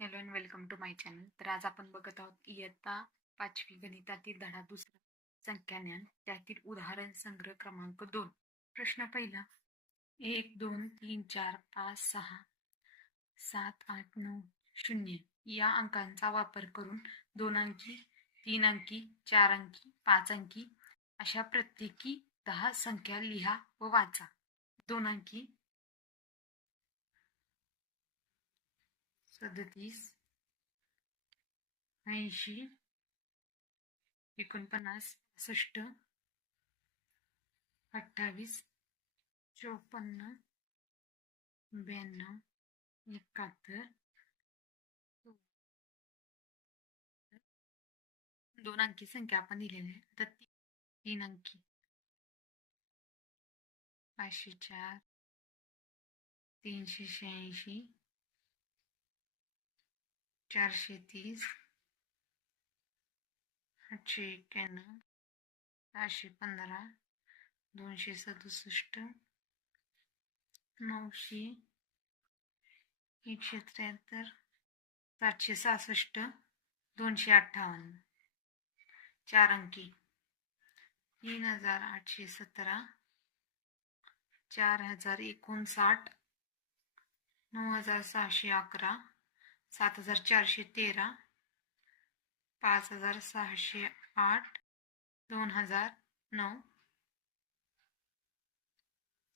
Hello and welcome to my channel तर आज आपण बघत आहोत इयत्ता पाचवी गणितातील धडा दुसरा संख्याज्ञान त्यातील उदाहरण संग्रह क्रमांक दोन. प्रश्न पहिला. एक दोन तीन चार पाच सहा सात आठ नऊ शून्य या अंकांचा वापर करून दोन अंकी तीन अंकी चार अंकी पाच अंकी अशा प्रत्येकी दहा संख्या लिहा व वाचा. दोन अंकी सदतीस ऐंशी एकोणपन्नास सष्ट अठ्ठावीस चोपन्न ब्याण्णव एकाहत्तर दोन अंकी संख्या आपण दिलेल्या आहे. तर तीन अंकी. पाचशे चार, तीनशे शहाऐंशी चारशे तीस. आठशे एक्क्याण्णव सहाशे पंधरा. दोनशे सदुसष्ट. नऊशे. एकशे त्र्याहत्तर. सातशे सहासष्ट. दोनशे अठ्ठावन्न. चार अंकी. तीन हजार आठशे सतरा. चार हजार एकोणसाठ. नऊ हजार सहाशे अकरा. सात हजार चारशे तेरा पाच हजार सहाशे आठ दोन हजार नऊ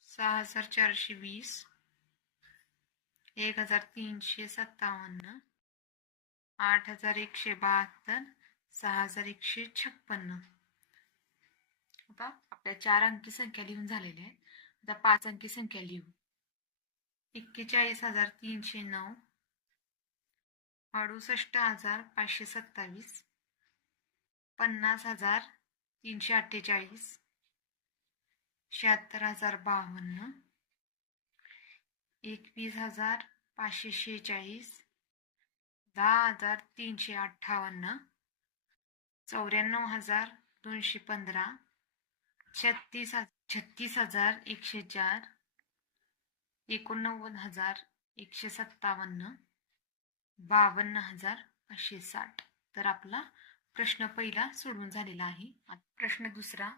सहा हजार चारशे वीस एक हजार तीनशे सत्तावन्न आठ हजार एकशे बहात्तर सहा हजार एकशे छप्पन्न. आता आपल्या चार अंकी संख्या लिहून झालेल्या आहेत. आता पाच अंकी संख्या लिहू. एक्केचाळीस हजार तीनशे नऊ अडुसष्ट हजार पाचशे सत्तावीस पन्नास हजार तीनशे अठ्ठेचाळीस शहात्तर हजार बावन्न एकवीस हजार पाचशे शेहेचाळीस दहा हजार तीनशे अठ्ठावन्न चौऱ्याण्णव हजार दोनशे पंधरा छत्तीस छत्तीस हजार एकशे चार एकोणनव्वद हजार एकशे सत्तावन्न बावन्न हजार पाचशे साठ. तर आपला प्रश्न पहिला सोडून झालेला आहे. प्रश्न दुसरा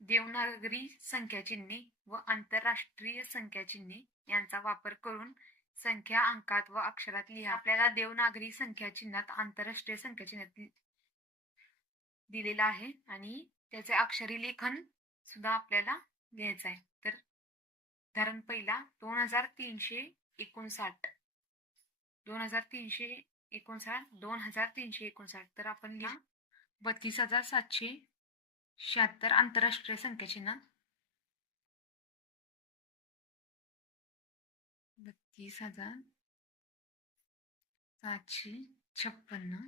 देवनागरी संख्याचिन्हे व आंतरराष्ट्रीय संख्याचिन्हे यांचा वापर करून संख्या अंकात व अक्षरात लिहा. आपल्याला देवनागरी संख्याचिन्हात आंतरराष्ट्रीय संख्याचिन्हात दिलेला आहे आणि त्याचे अक्षरी लेखन सुद्धा आपल्याला लिहायचं आहे. तर उदाहरण पहिला दोन हजार तीनशे एकोणसाठ. दोन हजार तीनशे एकोणसाठ दोन हजार तीनशे एकोणसाठ. तर आपण लिहा. बत्तीस हजार सातशे शहात्तर आंतरराष्ट्रीय संख्याचिन्ह. बत्तीस हजार सातशे छप्पन्न.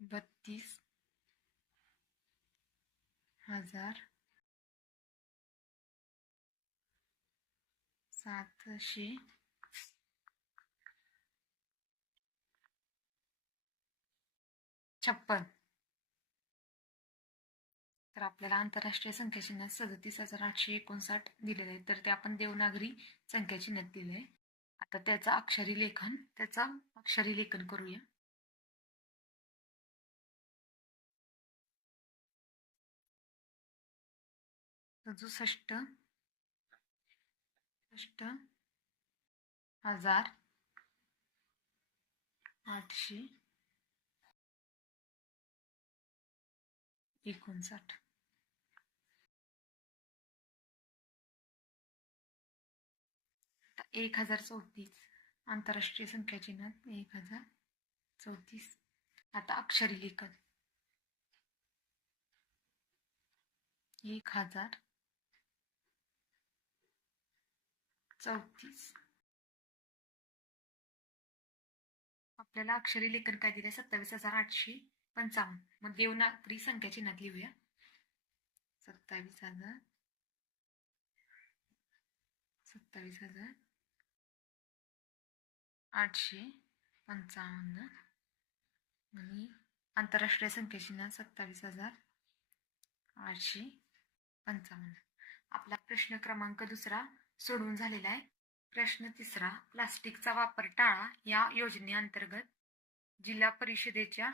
बत्तीस हजार सातशे छप्पन तर आपल्याला आंतरराष्ट्रीय संख्याचिन्हात सदतीस हजार आठशे एकोणसाठ दिलेलं आहे तर ते आपण देवनागरी संख्याचिन्हात दिले आहे आता त्याचं अक्षरी लेखन त्याचा अक्षरी लेखन करूया सदुसष्ट सदुसष्ट हजार आठशे. एकोणसाठ. एक हजार चौतीस. आंतरराष्ट्रीय संख्या चिन्ह एक हजार चौतीस. आता अक्षरी लेखन. एक हजार चौतीस. आपल्याला अक्षरी लेखन काय दिले सत्तावीस हजार आठशे पंचावन्न. मग देवनागरी संख्या चिन्हात लिहूया. सत्तावीस हजार. सत्तावीस हजार. आठशे पंचावन्न. आणि आंतरराष्ट्रीय संख्या चिन्ह सत्तावीस हजार आठशे पंचावन्न. आपला प्रश्न क्रमांक दुसरा. सोडून झालेला आहे. प्रश्न तिसरा प्लास्टिकचा वापर टाळा या योजनेअंतर्गत जिल्हा परिषदेच्या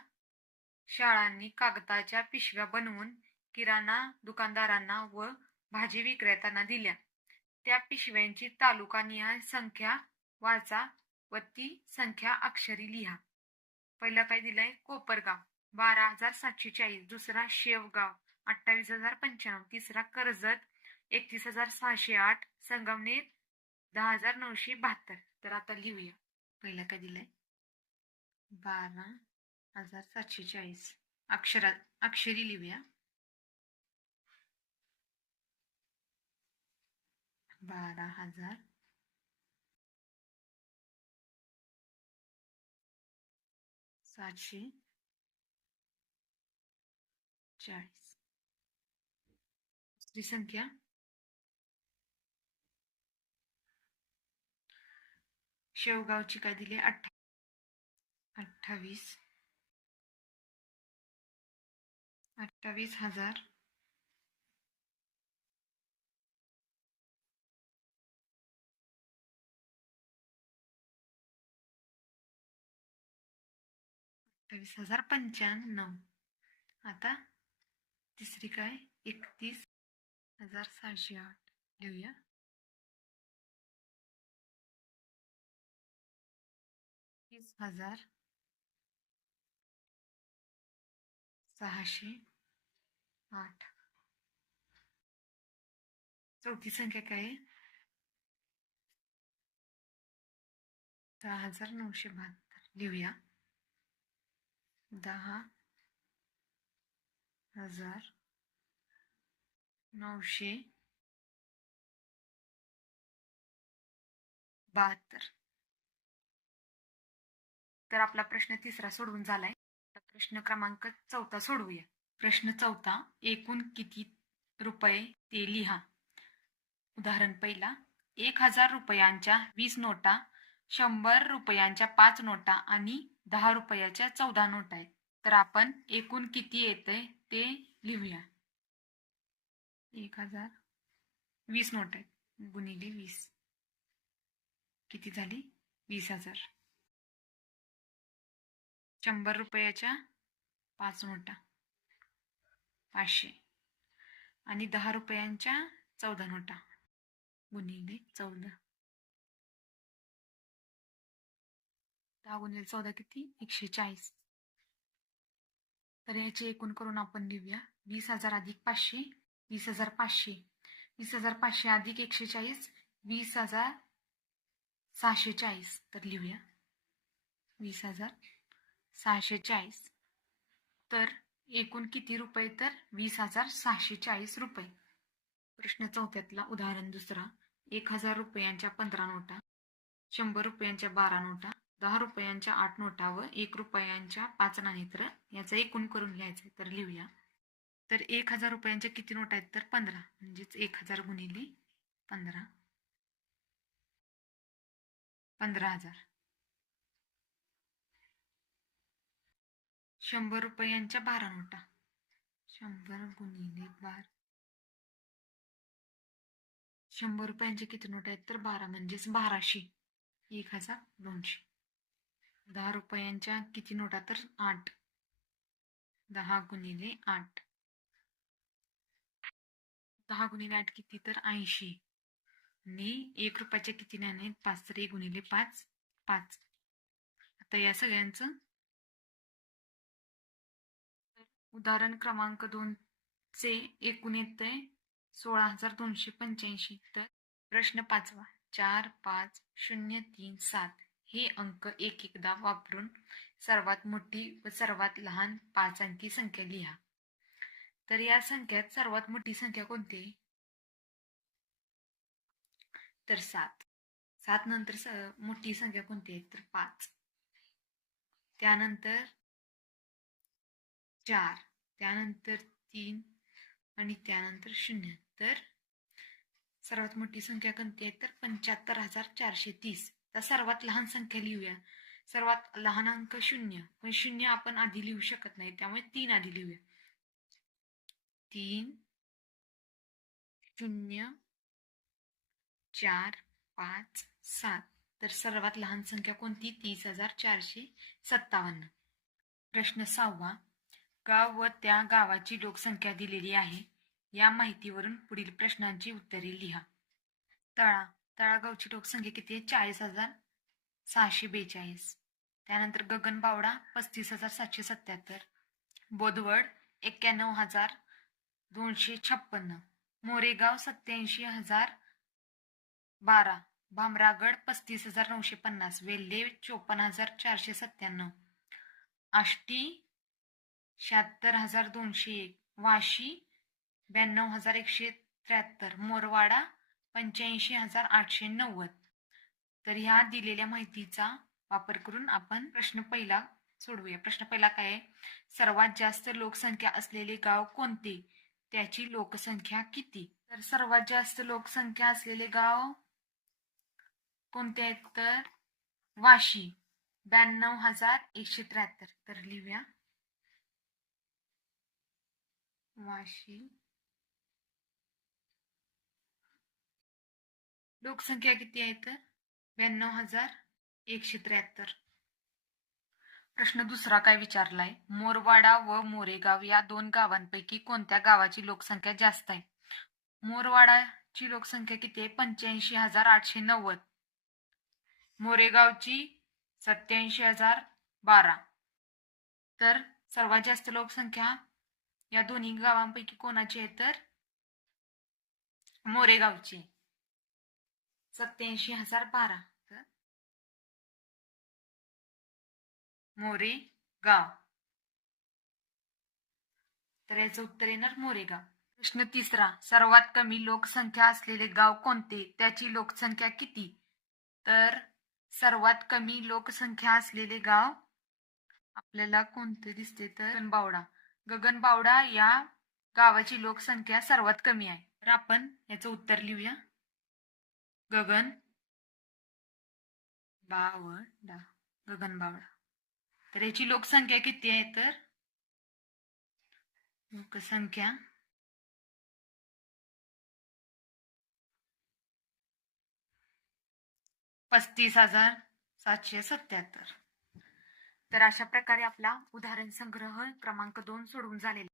शाळांनी कागदाच्या पिशव्या बनवून किराणा दुकानदारांना व भाजी विक्रेत्यांना दिल्या. त्या पिशव्यांची तालुकानिहाय संख्या वाचा व ती संख्या अक्षरी लिहा. पहिला काय दिलाय? कोपरगाव बारा हजार सातशे चाळीस दुसरा शेवगाव अठ्ठावीस हजार पंच्याण्णव. तिसरा कर्जत एकतीस हजार सहाशे आठ. संगमनेर दहा हजार नऊशे बहात्तर. तर आता लिहूया. पहिला काय दिलाय? बारा हजार सातशे चाळीस अक्षरात अक्षरी लिहूया. बारा हजार सातशे चाळीस. दुसरी संख्या? शेवगावची काय दिली? अठ्ठा अठ्ठावीस. अठ्ठावीस हजार. अठ्ठावीस हजार पंच्याण्णव. आता तिसरी काय? एकतीस हजार सहाशे आठ. लिहूया. हज़ार सहाशे आठ. चौथी संख्या काय आहे? दहा हज़ार नऊशे बहात्तर. लिहूया. दहा हज़ार नऊशे बहात्तर. तर आपला प्रश्न तिसरा सोडवून झालाय. प्रश्न क्रमांक चौथा सोडवूया. प्रश्न चौथा एकूण किती रुपये ते लिहा. उदाहरण पहिला एक हजार रुपयांच्या वीस नोटा शंभर रुपयांच्या पाच नोटा आणि दहा रुपयाच्या चौदा नोटा आहेत. तर आपण एकूण किती येतंय ते लिहूया. एक हजार वीस नोट आहेत. गुणिले वीस. किती झाली? वीस हजार. शंभर रुपयाच्या पाच नोटा. पाचशे. आणि दहा रुपयांच्या चौदा नोटा. गुणिले चौदा. दहा गुणिले चौदा किती? एकशे चाळीस. तर याचे एकूण करून आपण लिहूया. वीस हजार अधिक पाचशे वीस हजार पाचशे. वीस हजार पाचशे अधिक एकशे चाळीस वीस हजार सहाशे चाळीस. तर लिहूया. वीस हजार सहाशे चाळीस तर एकूण किती रुपये? तर वीस हजार सहाशे चाळीस रुपये. प्रश्न चौथ्यातला उदाहरण दुसरा. एक हजार रुपयांच्या पंधरा नोटा शंभर रुपयांच्या बारा नोटा दहा रुपयांच्या आठ नोटा व एक रुपयांच्या पाच नाणी तर याचं एकूण करून लिहायचं तर लिहूया. तर एक हजार रुपयांच्या किती नोटा आहेत? तर पंधरा. म्हणजेच एक हजार गुणिले पंधरा. पंधरा हजार. शंभर रुपयांच्या बारा नोटा शंभर गुणिले बारा. शंभर रुपयांचे किती नोट आहेत तर बारा म्हणजेच बाराशे. एक हजार दोनशे. दहा रुपयांच्या किती नोटा तर आठ. दहा गुणिले आठ. दहा गुणिले आठ किती तर ऐंशी. आणि एक रुपयाच्या किती नाणे आहेत? पाच तर एक गुणिले पाच पाच. आता या सगळ्यांचं उदाहरण क्रमांक दोन चे एकूण येते सोळा हजार दोनशे पंच्याऐंशी. तर प्रश्न पाचवा चार पाच शून्य तीन सात हे अंक एक एकदा वापरून सर्वात मोठी व सर्वात लहान पाच अंकी संख्या लिहा. तर या संख्यात सर्वात मोठी संख्या कोणती? आहे तर सात. सात नंतर स मोठी संख्या कोणती आहे? तर पाच. त्यानंतर चार त्यानंतर तीन आणि त्यानंतर शून्य. तर सर्वात मोठी संख्या कोणती आहे? तर पंच्याहत्तर हजार चारशे तीस. तर सर्वात लहान संख्या लिहूया. सर्वात लहान अंक शून्य. पण शून्य आपण आधी लिहू शकत नाही त्यामुळे तीन आधी लिहूया. तीन शून्य चार पाच सात. तर सर्वात लहान संख्या कोणती? तीस हजार चारशे सत्तावन्न. प्रश्न सहावा. गाव व त्या गावाची लोकसंख्या दिलेली आहे या माहितीवरून पुढील प्रश्नांची उत्तरे लिहा. तळा तळागावची लोकसंख्या किती आहे? चाळीस हजार सहाशे बेचाळीस. त्यानंतर गगनबावडा पस्तीस हजार सातशे सत्याहत्तर. बोदवड एक्क्याण्णव हजार दोनशे छप्पन्न. मोरेगाव सत्याऐंशी हजार बारा. भामरागड पस्तीस हजार नऊशे पन्नास. वेल्हे चोपन्न हजार चारशे सत्त्याण्णव. आष्टी शहात्तर हजार दोनशे एक. वाशी ब्याण्णव हजार एकशे त्र्याहत्तर. मोरवाडा पंच्याऐंशी हजार आठशे नव्वद. तर ह्या दिलेल्या माहितीचा वापर करून आपण प्रश्न पहिला सोडवूया. प्रश्न पहिला काय आहे? सर्वात जास्त लोकसंख्या असलेले गाव कोणते? त्याची लोकसंख्या किती? तर सर्वात जास्त लोकसंख्या असलेले गाव कोणते आहेत? तर वाशी ब्याण्णव हजार एकशे त्र्याहत्तर. तर लिहूया. वाशिम लोकसंख्या किती आहे तर ब्याण्णव हजार एकशे त्र्याहत्तर. प्रश्न दुसरा काय विचारलाय? मोरवाडा व मोरेगाव या दोन गावांपैकी कोणत्या गावाची लोकसंख्या जास्त आहे? मोरवाडाची लोकसंख्या किती आहे? पंच्याऐंशी हजार आठशे नव्वद. मोरेगावची सत्याऐंशी हजार बारा. तर सर्वात जास्त लोकसंख्या या दोन्ही गावांपैकी कोणाची आहे तर? मोरेगावची. सत्याऐंशी हजार बारा. तर? मोरे गाव तर याचं उत्तर येणार मोरेगाव. प्रश्न तिसरा. सर्वात कमी लोकसंख्या असलेले गाव कोणते? त्याची लोकसंख्या किती? तर सर्वात कमी लोकसंख्या असलेले गाव आपल्याला कोणते दिसते तर? बावडा. गगनबावडा या गावाची लोकसंख्या सर्वात कमी आहे. तर आपण याचं उत्तर लिहूया. गगन बावडा. गगनबावडा. तर याची लोकसंख्या किती आहे तर? लोकसंख्या पस्तीस हजार सातशे सत्याहत्तर. तर अशा प्रकारे आपला उदाहरण संग्रह क्रमांक दोन सोडवून झालेला